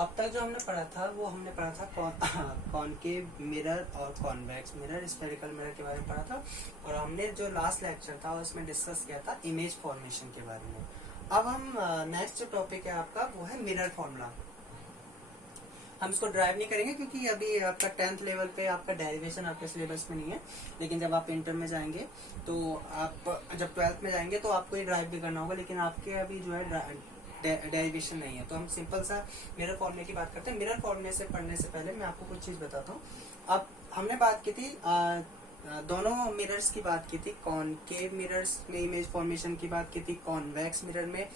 अब तक जो हमने पढ़ा था वो हमने पढ़ा था कॉनकेव मिरर और कॉन्वेक्स मिरर, स्फेरिकल मिरर के बारे में पढ़ा था। और हमने जो लास्ट लेक्चर था उसमें डिस्कस किया था इमेज फॉर्मेशन के बारे में। अब हम नेक्स्ट जो टॉपिक है आपका वो है मिरर फॉर्मूला। हम इसको ड्राइव नहीं करेंगे क्योंकि अभी आपका 10th लेवल पे आपका डेरिवेशन आपके सिलेबस में नहीं है, लेकिन जब आप इंटर में जाएंगे तो आप जब 12th में जाएंगे तो आपको ये ड्राइव भी करना होगा, लेकिन आपके अभी जो है डेरिवेशन नहीं है। तो हम सिंपल सा मिरर फॉर्मूले की बात करते हैं। मिरर फॉर्मूले से पढ़ने से पहले मैं आपको कुछ चीज बताता हूँ। अब हमने बात की थी दोनों मिरर्स की बात की थी, कॉनकेव मिरर्स में इमेज फॉर्मेशन की बात की थी, कॉन्वेक्स मिरर में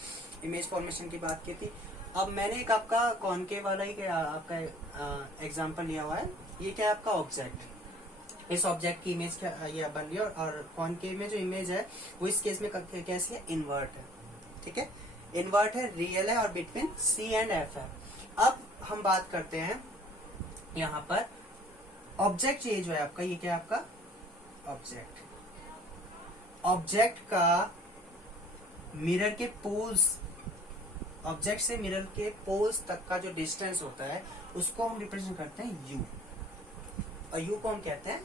इमेज फॉर्मेशन की बात की थी। अब मैंने एक आपका कॉनकेव वाला ही आपका एग्जांपल लिया हुआ है। ये क्या है आपका ऑब्जेक्ट, इस ऑब्जेक्ट की इमेज क्या ये बन रही है, और कॉनकेव में जो इमेज है वो इस केस में कैसी है, इन्वर्ट है। ठीक है, इन्वर्ट है, रियल है और बिटवीन सी एंड एफ है। अब हम बात करते हैं यहाँ पर ऑब्जेक्ट, ये जो है आपका, ये क्या है आपका ऑब्जेक्ट, ऑब्जेक्ट का मिरर के पोल्स, ऑब्जेक्ट से मिरर के पोल्स तक का जो डिस्टेंस होता है उसको हम रिप्रेजेंट करते हैं यू, और यू को हम कहते हैं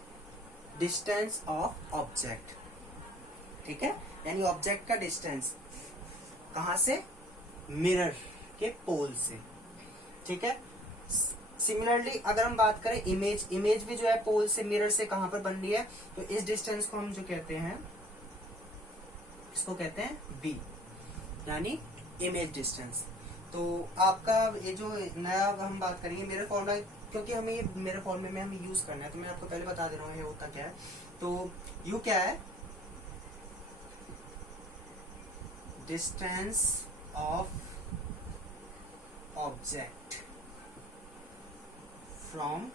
डिस्टेंस ऑफ ऑब्जेक्ट। ठीक है, यानी ऑब्जेक्ट का डिस्टेंस कहां से, मिरर के पोल से। ठीक है, सिमिलरली अगर हम बात करें इमेज, इमेज भी जो है पोल से मिरर से कहां पर बन रही है, तो इस डिस्टेंस को हम जो कहते हैं इसको कहते हैं बी, यानी इमेज डिस्टेंस। तो आपका ये जो नया हम बात करेंगे मिरर फॉर्मूला, क्योंकि हमें ये मिरर फॉर्मूले में हमें यूज करना है, तो मैं आपको पहले बता दे रहा हूँ ये होता क्या है। तो यू क्या है, distance of object from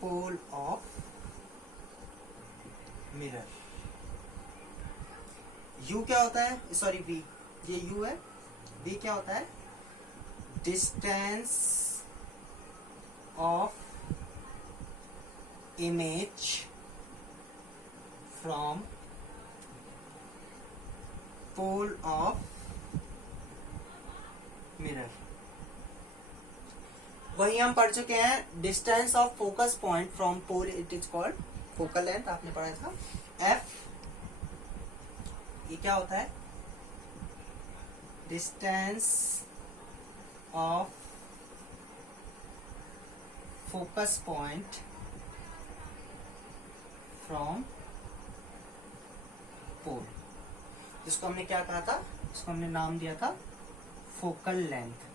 pole of mirror. U क्या होता है, सॉरी वी, ये यू है, वी क्या होता है, distance of image from pole of mirror. वही हम पढ़ चुके हैं distance of focus point from pole, it is called focal length, आपने पढ़ा था। एफ ये क्या होता है, distance of focus point from pole, जिसको हमने क्या कहा था, इसको हमने नाम दिया था फोकल लेंथ।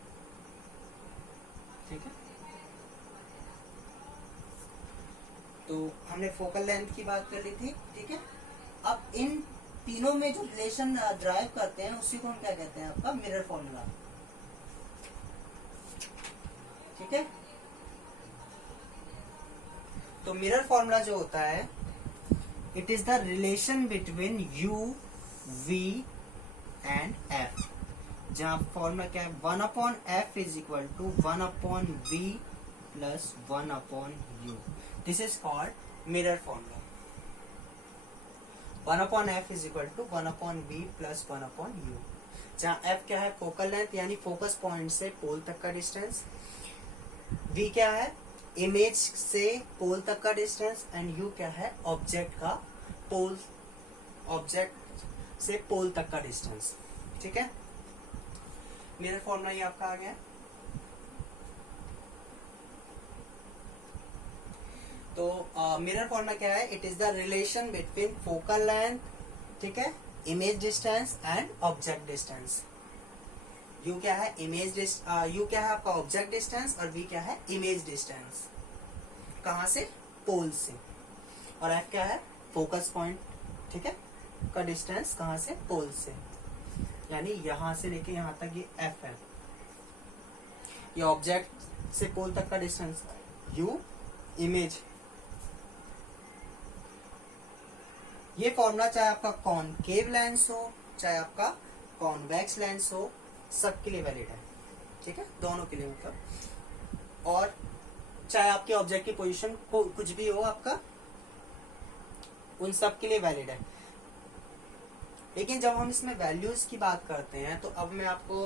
ठीक है, तो हमने फोकल लेंथ की बात कर ली थी। ठीक है, अब इन तीनों में जो रिलेशन ड्राइव करते हैं उसी को हम क्या कहते हैं, आपका मिरर फॉर्मूला। ठीक है, तो मिरर फॉर्मूला जो होता है, it is the relation between U, V and F, जहां फॉर्मूला क्या है, 1/f is equal to 1/v plus 1/u। This is called mirror formula. 1/f is equal to 1/v plus 1/u, जहां f क्या है, focal length यानी focus point से pole तक का डिस्टेंस, v क्या है, इमेज से पोल तक का डिस्टेंस, एंड u क्या है, ऑब्जेक्ट का पोल, ऑब्जेक्ट से पोल तक का डिस्टेंस। ठीक है, मिरर फॉर्मूला ये आपका आ गया। तो मिरर फॉर्मूला क्या है, it is the relation between focal length, ठीक है, image distance and object distance. You क्या है, यू क्या है आपका ऑब्जेक्ट डिस्टेंस, और वी क्या है, इमेज डिस्टेंस, कहां से, पोल से, और एफ क्या है, फोकस पॉइंट, ठीक है, का डिस्टेंस कहां से, पोल से, यानी यहां से लेके यहां तक ये एफ है, ये ऑब्जेक्ट से पोल तक का डिस्टेंस, यू, इमेज। ये फॉर्मूला चाहे आपका कॉनकेव लेंस हो चाहे आपका कॉन्वेक्स लेंस हो, सबके लिए वैलिड है। ठीक है, दोनों के लिए मतलब, और चाहे आपके ऑब्जेक्ट की पोजीशन कुछ भी हो आपका, उन सब के लिए वैलिड है। लेकिन जब हम इसमें वैल्यूज की बात करते हैं तो अब मैं आपको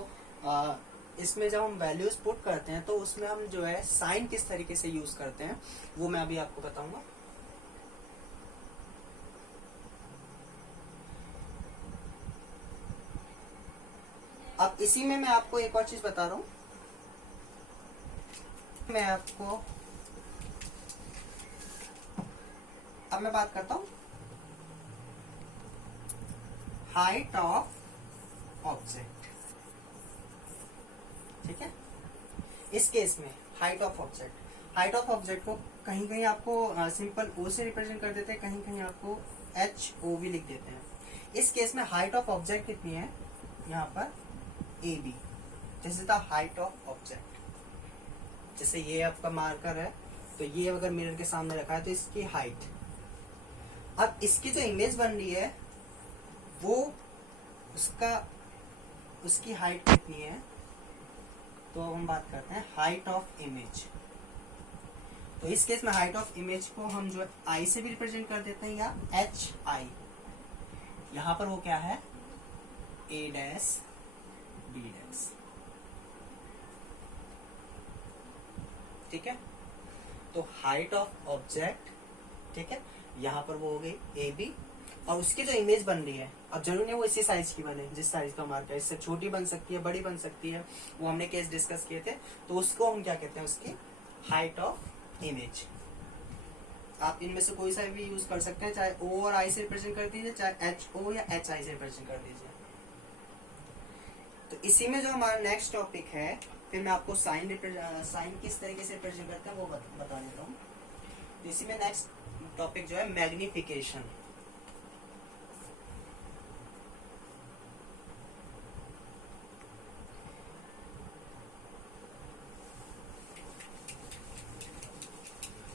इसमें जब हम वैल्यूज पुट करते हैं तो उसमें हम जो है साइन किस तरीके से यूज करते हैं वो मैं अभी आपको बताऊंगा। अब इसी में मैं आपको एक और चीज बता रहा हूं, मैं आपको अब मैं बात करता हूं हाइट ऑफ ऑब्जेक्ट। ठीक है, इस केस में हाइट ऑफ ऑब्जेक्ट को कहीं कहीं आपको सिंपल ओ से रिप्रेजेंट कर देते हैं, कहीं कहीं आपको एच ओ भी लिख देते हैं। इस केस में हाइट ऑफ ऑब्जेक्ट कितनी है, यहाँ पर ए बी, जैसे द हाइट ऑफ ऑब्जेक्ट। जैसे ये आपका मार्कर है, तो ये अगर मिरर के सामने रखा है तो इसकी हाइट, अब इसकी जो इमेज बन रही है वो उसकी हाइट कितनी है, तो अब हम बात करते हैं हाइट ऑफ इमेज। तो इस केस में हाइट ऑफ इमेज को हम जो आई से भी रिप्रेजेंट कर देते हैं या एच आई। यहां पर वो क्या है, ए डैश बी डैश। ठीक है, तो हाइट ऑफ ऑब्जेक्ट, ठीक है, यहां पर वो हो गई ए बी, और उसकी जो इमेज बन रही है, अब जरूरी नहीं वो इसी साइज की बने जिस साइज का मार्क है, इससे छोटी बन सकती है, बड़ी बन सकती है, वो हमने केस डिस्कस किए थे। तो उसको हम क्या कहते हैं, उसकी हाइट ऑफ इमेज। आप इनमें से कोई सा भी यूज कर सकते हैं, चाहे ओ और आई से रिप्रेजेंट कर दीजिए, चाहे एच ओ या एच आई से रिप्रेजेंट कर दीजिए। तो इसी में जो हमारा नेक्स्ट टॉपिक है, फिर मैं आपको साइन किस तरीके से रिप्रेजेंट करते हैं वो बता देता हूँ। तो इसी में नेक्स्ट टॉपिक जो है मैग्निफिकेशन।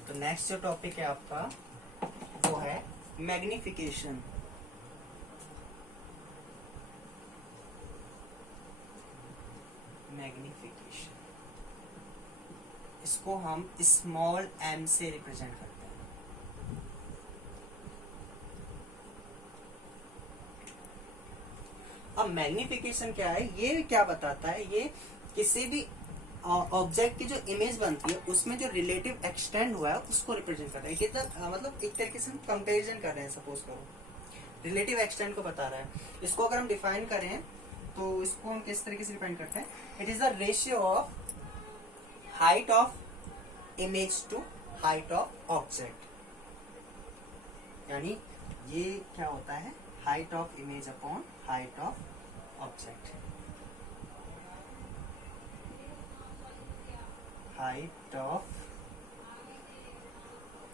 तो नेक्स्ट जो टॉपिक है आपका वो है मैग्निफिकेशन। मैग्निफिकेशन, इसको हम स्मॉल m से रिप्रेजेंट करते हैं। अब मैग्निफिकेशन क्या है, ये क्या बताता है, ये किसी भी ऑब्जेक्ट की जो इमेज बनती है उसमें जो रिलेटिव एक्सटेंड हुआ है उसको रिप्रेजेंट कर रहा है। कितना मतलब एक तरीके से हम कंपैरिजन कर रहे हैं, सपोज करो रिलेटिव एक्सटेंड को बता रहा है। इसको अगर हम डिफाइन करें तो इसको हम किस तरीके से डिफाइन करते हैं, it is the ratio of height of image to height of object. यानी ये क्या होता है, height of image upon height of object. Height of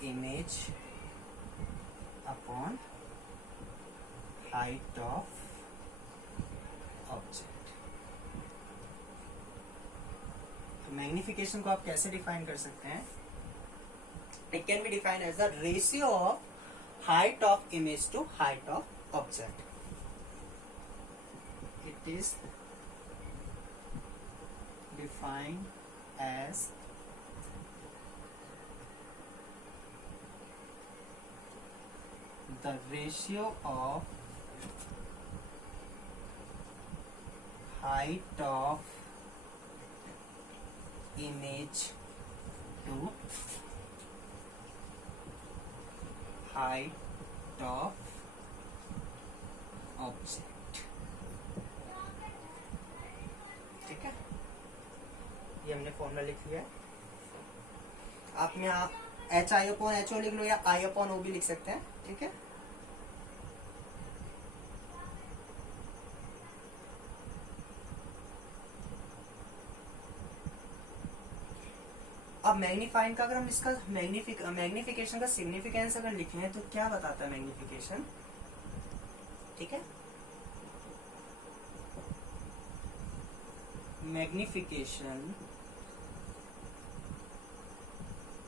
image upon height of object. तो मैग्निफिकेशन को आप कैसे डिफाइन कर सकते हैं, it can be defined as the ratio of height of image to height of object. It is defined as the ratio of height of image to height of object। ठीक है, ये हमने फॉर्मूला लिख लिया है। आप यहाँ H I upon H O लिख लो या आई अपॉन ओ भी लिख सकते हैं। ठीक है, अब मैग्नीफाइंग का अगर हम इसका मैग्निफिकेशन का सिग्निफिकेंस अगर लिखें तो क्या बताता है मैग्निफिकेशन। ठीक है, magnification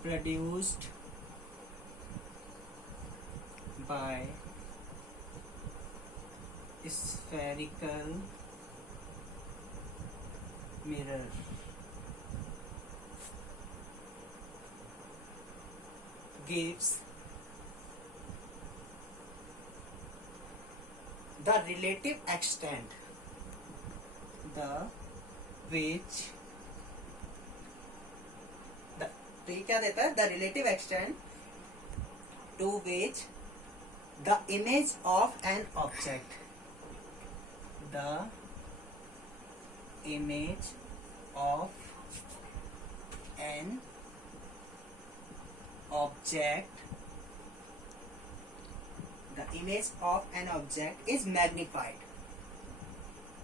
produced by spherical mirror gives the relative extent which तो ये क्या देता है, the relative extent to which the image of an object, the image of an object, the image of an object is magnified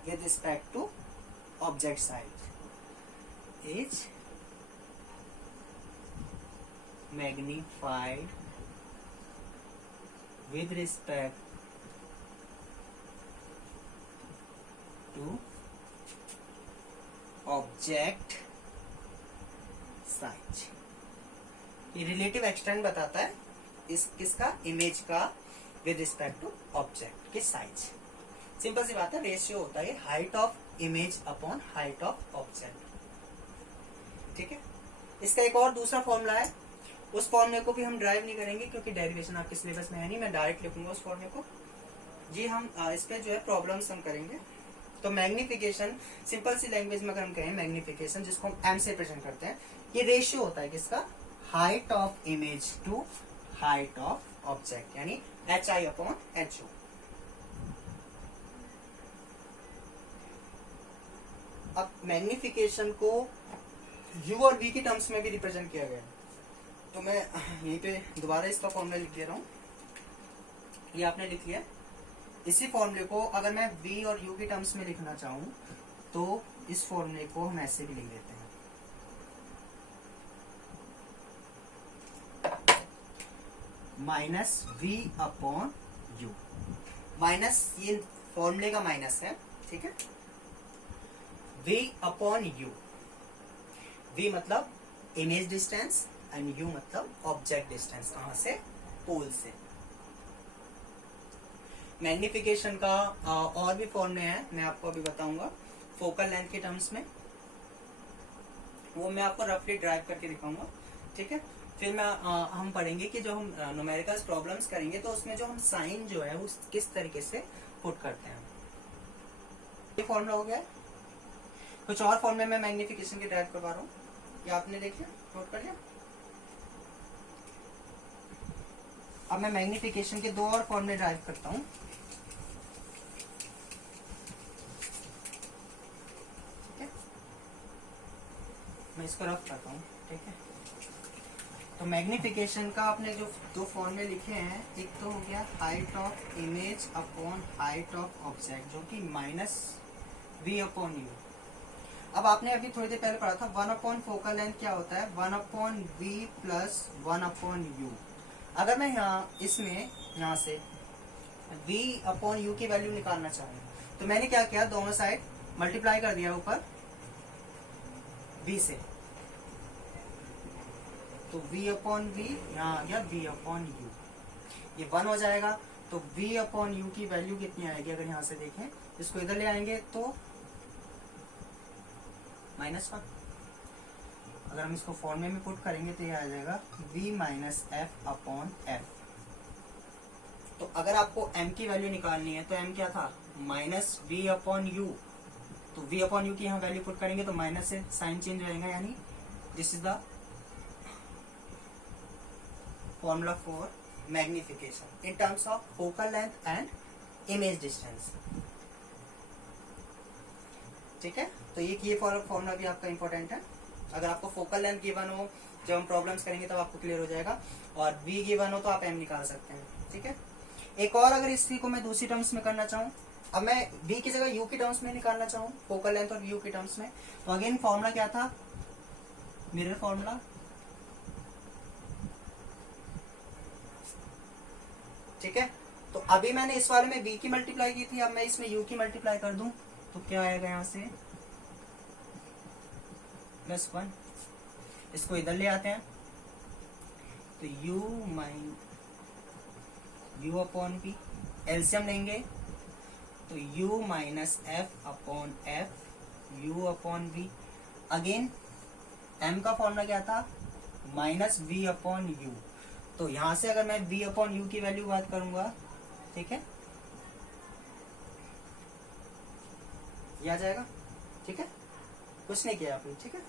with respect to object size, is magnified with respect to object size। ये relative extent बताता है इस किसका, image का with respect to object की size. Simple सी बात है, ratio होता है height of image upon height of object. ठीक है, इसका एक और दूसरा फॉर्मूला है, उस फॉर्मूले को भी हम ड्राइव नहीं करेंगे क्योंकि डेरिवेशन आपके सिलेबस में है नहीं, मैं डायरेक्ट लिखूंगा उस फॉर्मूले को जी। हम इस पे जो है प्रॉब्लम्स हम करेंगे। तो मैग्निफिकेशन, सिंपल सी लैंग्वेज में अगर हम कहें मैग्निफिकेशन, जिसको हम एम से प्रेजेंट करते हैं, ये रेशियो होता है किसका, height of image to height of object, यानी HI अपॉन HO। अब मैग्निफिकेशन को U और V की टर्म्स में भी रिप्रेजेंट किया गया है, तो मैं यहीं पे दोबारा इसका फॉर्मूला लिख दे रहा हूं, ये आपने लिख लिया। इसी फॉर्मूले को अगर मैं V और U की टर्म्स में लिखना चाहूं तो इस फॉर्मूले को हम ऐसे भी लिख देते हैं, minus V upon U। Minus ये फॉर्मूले का माइनस है, ठीक है। V अपॉन U, V मतलब इमेज डिस्टेंस एंड U मतलब ऑब्जेक्ट डिस्टेंस, कहां से, पोल से। मैग्निफिकेशन का और भी फॉर्मूले हैं, मैं आपको अभी बताऊंगा फोकल लेंथ के टर्म्स में, वो मैं आपको रफली ड्राइव करके दिखाऊंगा, ठीक है। फिर मैं हम पढ़ेंगे कि जो हम न्यूमेरिकल प्रॉब्लम्स करेंगे तो उसमें जो हम साइन जो है वो किस तरीके से पुट करते हैं। ये फॉर्मूला हो गया। कुछ और फॉर्मूले में मैग्निफिकेशन के ड्राइव करवा रहा हूँ, ये आपने देख लिया, नोट कर लिया। अब मैं मैग्निफिकेशन के दो और फॉर्मूले ड्राइव करता हूँ, ठीक है। मैं इसको रफ करता हूँ, ठीक है। तो मैग्निफिकेशन का आपने जो दो फॉर्मूले लिखे हैं, एक तो हो गया height of image upon height of object, जो कि माइनस V अपॉन U। अब आपने अभी थोड़ी देर पहले पढ़ा था 1 अपॉन फोकल लेंथ क्या होता है, 1 upon V plus 1 upon U। अगर मैं इसमें यहाँ से V अपॉन U की वैल्यू निकालना चाहूँ तो मैंने क्या किया, दोनों साइड मल्टीप्लाई कर दिया ऊपर V से, तो V अपॉन V यहाँ आ गया V अपॉन U, ये 1 हो जाएगा। तो V अपॉन U की वैल्यू कितनी आएगी, अगर यहाँ से देखें, इसको इधर ले आएंगे तो -1। अगर हम इसको फॉर्मूले में पुट करेंगे तो ये आ जाएगा V minus F upon F। तो अगर आपको M की वैल्यू निकालनी है तो M क्या था, माइनस V अपॉन U, तो V अपॉन U की यहाँ वैल्यू पुट करेंगे तो माइनस से साइन चेंज हो जाएगा, यानी this is the formula for magnification in terms of focal length and image distance, ठीक है। तो ये फॉर्मूला भी आपका इंपॉर्टेंट है। अगर आपको फोकल लेंथ गिवन हो, जब हम प्रॉब्लम्स करेंगे तब आपको क्लियर हो जाएगा, और V गिवन हो तो आप M निकाल सकते हैं, ठीक है। एक और अगर इसी को मैं दूसरी टर्म्स में करना चाहूँ, अब मैं V की जगह U की टर्म्स में निकालना चाहूँ, फोकल लेंथ और U की टर्म्स में, तो अगेन फॉर्मूला क्या था, मिरर फॉर्मूला, ठीक है। तो अभी मैंने इस वाले में V की मल्टीप्लाई की थी, अब मैं इसमें U की मल्टीप्लाई कर दूं तो क्या आएगा, यहाँ से +1। इसको इधर ले आते हैं तो U अपॉन V, एलसीएम लेंगे तो U minus F upon F, U upon V। Again M का फॉर्मूला क्या था, माइनस V अपॉन U। तो यहां से अगर मैं V अपॉन U की वैल्यू बात करूंगा, ठीक है, ये आ जाएगा, ठीक है। कुछ नहीं किया आपने, ठीक है।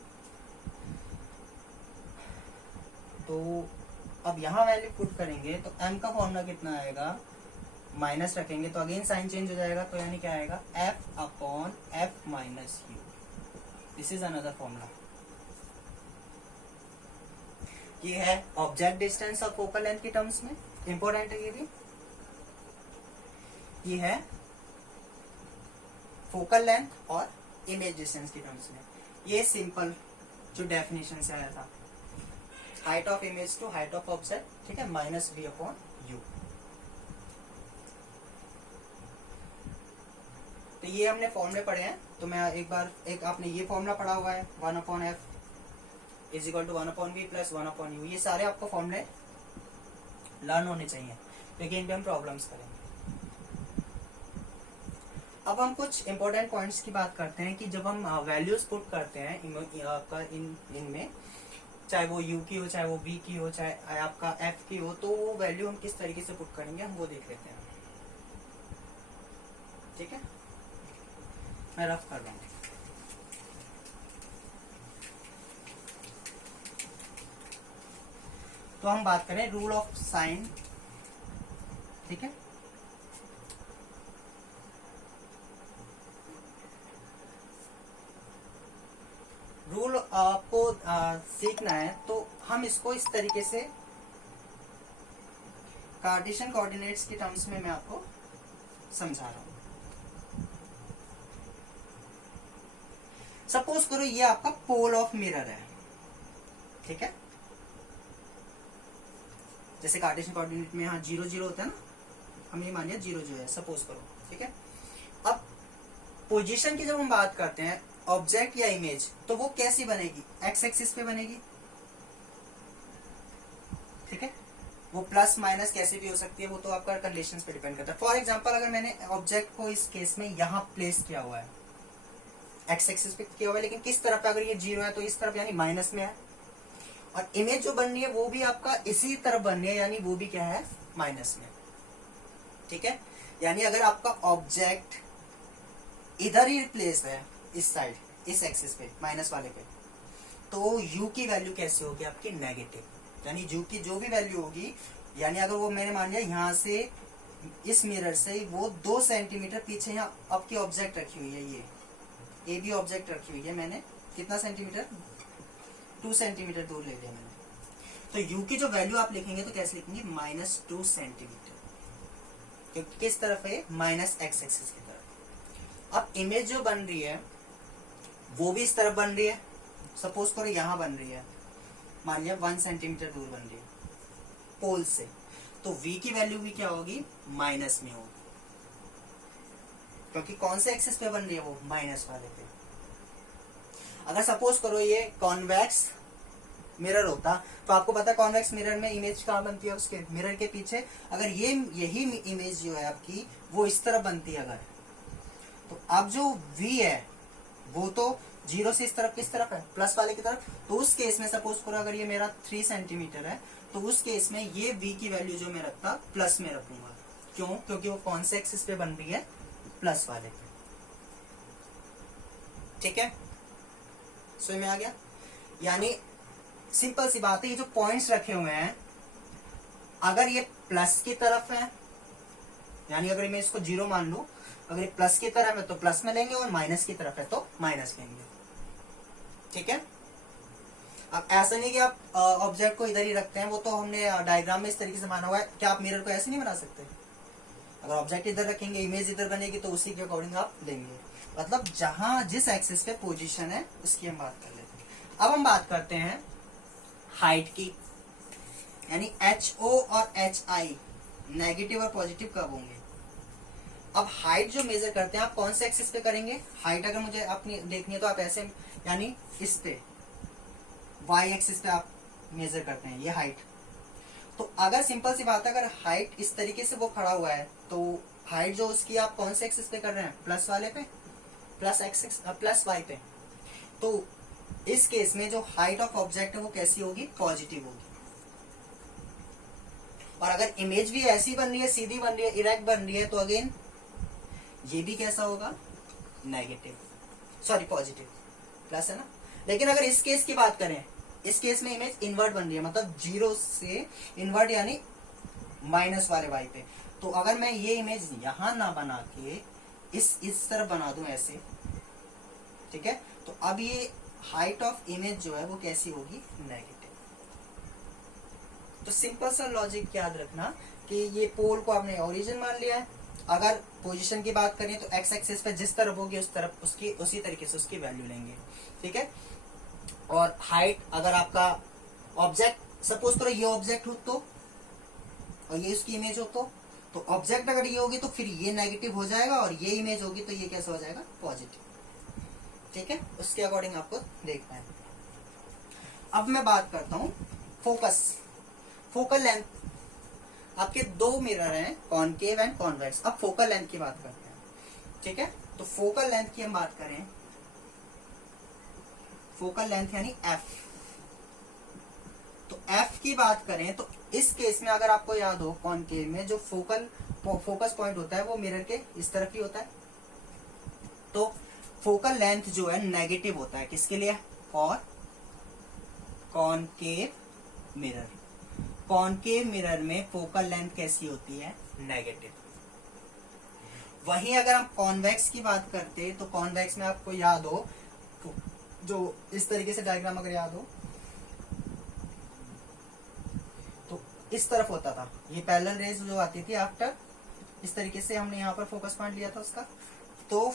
तो अब यहाँ वैल्यू पुट करेंगे तो m का फॉर्मूला कितना आएगा, माइनस रखेंगे तो अगेन साइन चेंज हो जाएगा, तो यानी क्या आएगा f upon f minus u। This is another formula. ये है ऑब्जेक्ट डिस्टेंस और फोकल लेंथ की टर्म्स में, इंपॉर्टेंट है ये भी। ये है फोकल लेंथ और इमेज डिस्टेंस की टर्म्स में। ये सिंपल जो डेफिनेशन से आया था, height of image to height of object, ठीक है, माइनस v अपॉन यू। तो ये हमने फॉर्मूले पढ़े हैं, तो मैं एक बार आपने ये फॉर्मूला पढ़ा हुआ है 1 upon F is equal to 1 upon V plus 1 upon U. ये सारे आपको फॉर्मूले लर्न होने चाहिए, क्योंकि इन पे हम प्रॉब्लम्स करेंगे। अब हम कुछ इंपॉर्टेंट पॉइंट्स की बात करते हैं कि जब हम वैल्यूज पुट करते हैं आपका इनमें, चाहे वो u की हो, चाहे वो v की हो, चाहे आपका f की हो, तो वो वैल्यू हम किस तरीके से पुट करेंगे हम वो देख लेते हैं, ठीक है। मैं रफ कर रहा हूँ। तो हम बात करें रूल ऑफ साइन, ठीक है। रूल आपको सीखना है तो हम इसको इस तरीके से कार्टेशियन कोऑर्डिनेट्स के टर्म्स में मैं आपको समझा रहा हूं। सपोज करो ये आपका पोल ऑफ मिरर है, ठीक है। जैसे कार्टेशियन कोऑर्डिनेट में यहाँ 0 0 होता है ना, हम ये मान लिया 0 0 है, सपोज करो, ठीक है। अब पोजीशन की जब हम बात करते हैं ऑब्जेक्ट या इमेज, तो वो कैसी बनेगी, एक्स एक्सिस पे बनेगी, ठीक है। वो प्लस माइनस कैसे भी हो सकती है, वो तो आपका कंडीशंस पे डिपेंड करता है। फॉर एग्जांपल अगर मैंने ऑब्जेक्ट को इस केस में यहाँ प्लेस किया हुआ है, एक्स एक्सिस पे किया हुआ है, लेकिन किस तरफ, अगर ये 0 है तो इस तरफ यानी माइनस में है, और इमेज जो बन रही है वो भी आपका इसी तरफ बन रही है, यानी वो भी क्या है, माइनस में, ठीक है। यानी अगर आपका ऑब्जेक्ट इधर ही प्लेस है, इस साइड, इस एक्सिस पे, माइनस वाले पे, तो u की वैल्यू कैसे होगी आपकी, नेगेटिव। यानी u की जो भी वैल्यू होगी, यानी अगर वो मैंने मान लिया यहाँ से इस मिरर से वो 2 सेंटीमीटर पीछे यहाँ आपकी ऑब्जेक्ट रखी हुई है, ये भी ऑब्जेक्ट रखी हुई है मैंने, कितना सेंटीमीटर, 2 सेंटीमीटर दूर ले लिया मैंने, तो u की जो वैल्यू आप लिखेंगे तो कैसे लिखेंगे, -2 सेंटीमीटर, क्योंकि किस तरफ है, माइनस एक्स एक्सिस की तरफ। अब इमेज जो बन रही है वो भी इस तरफ बन रही है, सपोज करो यहाँ बन रही है, मान लिया 1 सेंटीमीटर दूर बन रही है पोल से, तो v की वैल्यू भी क्या होगी, माइनस में होगी, क्योंकि कौन से एक्सिस पे बन रही है वो, माइनस वाले पे। अगर सपोज करो ये कॉन्वेक्स मिरर होता, तो आपको पता है कॉन्वेक्स मिरर में इमेज कहाँ बनती है, उसके मिरर के पीछे। अगर ये यही इमेज जो है आपकी वो इस तरफ बनती है अगर, तो अब जो v है वो तो 0 से इस तरफ किस तरफ है, प्लस वाले की तरफ। तो उस केस में सपोज करो अगर ये मेरा 3 सेंटीमीटर है, तो उस केस में ये v की वैल्यू जो मैं रखता प्लस में रखूंगा, क्यों, क्योंकि वो कौन से एक्सिस पे बन रही है, प्लस वाले पे, ठीक है। समझ में आ गया। यानी सिंपल सी बात है, ये जो पॉइंट्स रखे हुए हैं अगर ये प्लस की तरफ है, यानी अगर मैं इसको 0 मान लू, अगर ये प्लस की तरफ है तो प्लस में लेंगे, और माइनस की तरफ है तो माइनस लेंगे, ठीक है। अब ऐसा नहीं कि आप ऑब्जेक्ट को इधर ही रखते हैं, वो तो हमने डायग्राम में इस तरीके से माना हुआ है। क्या आप मिरर को ऐसे नहीं बना सकते, अगर ऑब्जेक्ट इधर रखेंगे, इमेज इधर बनेगी, तो उसी के अकॉर्डिंग आप लेंगे, मतलब जहां जिस एक्सिस पे पोजीशन है उसकी हम बात कर लेते हैं। अब हम बात करते हैं हाइट की, यानी HO और HI नेगेटिव और पॉजिटिव कब होंगे। अब हाइट जो मेजर करते हैं आप कौन से एक्सिस पे करेंगे, हाइट अगर मुझे अपनी देखनी है तो आप ऐसे, यानी इस पे y एक्सिस पे आप मेजर करते हैं ये हाइट। तो अगर सिंपल सी बात है, अगर हाइट इस तरीके से वो खड़ा हुआ है, तो हाइट जो उसकी आप कौन से एक्सिस पे कर रहे हैं, प्लस वाले पे, प्लस y पे। तो इस केस में जो हाइट ऑफ ऑब्जेक्ट है वो कैसी होगी, पॉजिटिव होगी। और अगर इमेज भी ऐसी बन रही है, सीधी बन रही है, इरेक्ट बन रही है, तो अगेन ये भी कैसा होगा, नेगेटिव, सॉरी पॉजिटिव। प्लस है ना। लेकिन अगर इस केस की बात करें, इस केस में इमेज इन्वर्ट बन रही है, मतलब 0 से इन्वर्ट यानी माइनस वाले y पे। तो अगर मैं ये इमेज यहां ना बना के इस तरफ बना दूं ऐसे, ठीक है, तो अब ये हाइट ऑफ इमेज जो है वो कैसी होगी, नेगेटिव। तो सिंपल सा लॉजिक याद रखना कि ये पोल को आपने ओरिजिन मान लिया है। अगर पोजीशन की बात करें तो एक्स एक्सिस पे जिस तरफ होगी उस तरफ उसकी उसी तरीके से उसकी वैल्यू लेंगे, ठीक है। और हाइट अगर आपका ऑब्जेक्ट, सपोज करो ये ऑब्जेक्ट हो तो, और ये उसकी इमेज हो तो ऑब्जेक्ट अगर ये होगी तो फिर ये नेगेटिव हो जाएगा, और ये इमेज होगी तो ये कैसे हो जाएगा, पॉजिटिव, ठीक है। उसके अकॉर्डिंग आपको देखना है। अब मैं बात करता हूं फोकस, फोकल लेंथ। आपके दो मिरर हैं, कॉनकेव एंड कॉन्वेक्स। अब फोकल लेंथ की बात करते हैं, ठीक है। तो फोकल लेंथ की हम बात करें, फोकल लेंथ यानी एफ। तो एफ की बात करें तो इस केस में अगर आपको याद हो, कॉनकेव में जो फोकस पॉइंट होता है वो मिरर के इस तरफ ही होता है। तो फोकल लेंथ जो है नेगेटिव होता है, किसके लिए, for concave mirror. Concave mirror में फोकल लेंथ कैसी होती है, नेगेटिव। वहीं अगर हम कॉन्वेक्स की बात करते हैं तो कॉन्वेक्स में आपको याद हो तो जो इस तरीके से डायग्राम अगर याद हो तो इस तरफ होता था, ये पैरेलल रेज जो आती थी आफ्टर, इस तरीके से हमने यहाँ पर फोकस पॉइंट लिया था उसका। तो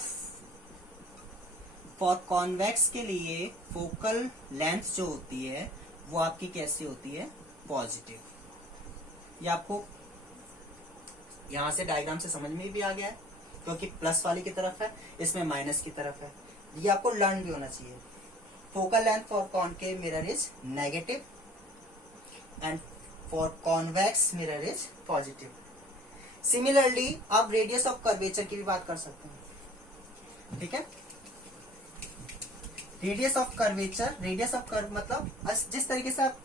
फॉर कॉन्वेक्स के लिए फोकल लेंथ जो होती है वो आपकी कैसी होती है, पॉजिटिव। ये आपको यहां से डायग्राम से समझ में भी आ गया है, क्योंकि प्लस वाली की तरफ है, इसमें माइनस की तरफ है। ये आपको लर्न भी होना चाहिए। Focal length for concave mirror is negative and for convex mirror is positive. Similarly आप रेडियस ऑफ कर्वेचर की भी बात कर सकते हैं, ठीक है। Radius of curvature, radius of curve मतलब जिस तरीके से आप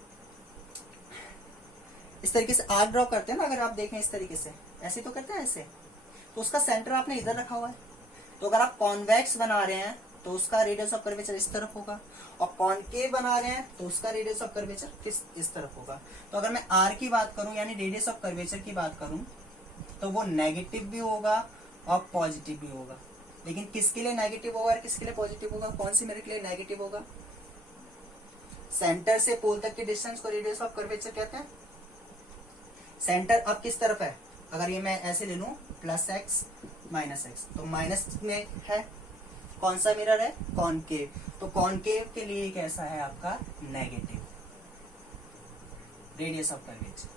इस तरीके से आर्क ड्रॉ करते हैं ना, अगर आप देखें इस तरीके से, ऐसे तो करते हैं ऐसे, तो उसका सेंटर आपने इधर रखा हुआ है। तो अगर आप कॉन्वेक्स बना रहे हैं तो उसका रेडियस ऑफ कर्वेचर इस तरफ होगा, और कॉनकेव बना रहे हैं तो उसका रेडियस ऑफ कर्वेचर इस तरफ होगा। तो अगर मैं आर की बात करूं यानी रेडियस ऑफ कर्वेचर की बात करूं तो वो नेगेटिव भी होगा और पॉजिटिव भी होगा। लेकिन किसके लिए नेगेटिव होगा और किसके लिए पॉजिटिव होगा, कौन सी मिरर के लिए नेगेटिव होगा, सेंटर से पोल तक की डिस्टेंस को रेडियस ऑफ कर्वेचर कहते हैं। सेंटर अब किस तरफ है, अगर ये मैं ऐसे ले लूं प्लस एक्स माइनस एक्स, तो माइनस में है, कौन सा मिरर है, कॉनकेव। तो कॉनकेव के लिए कैसा है आपका, नेगेटिव रेडियस ऑफ कर्वेचर।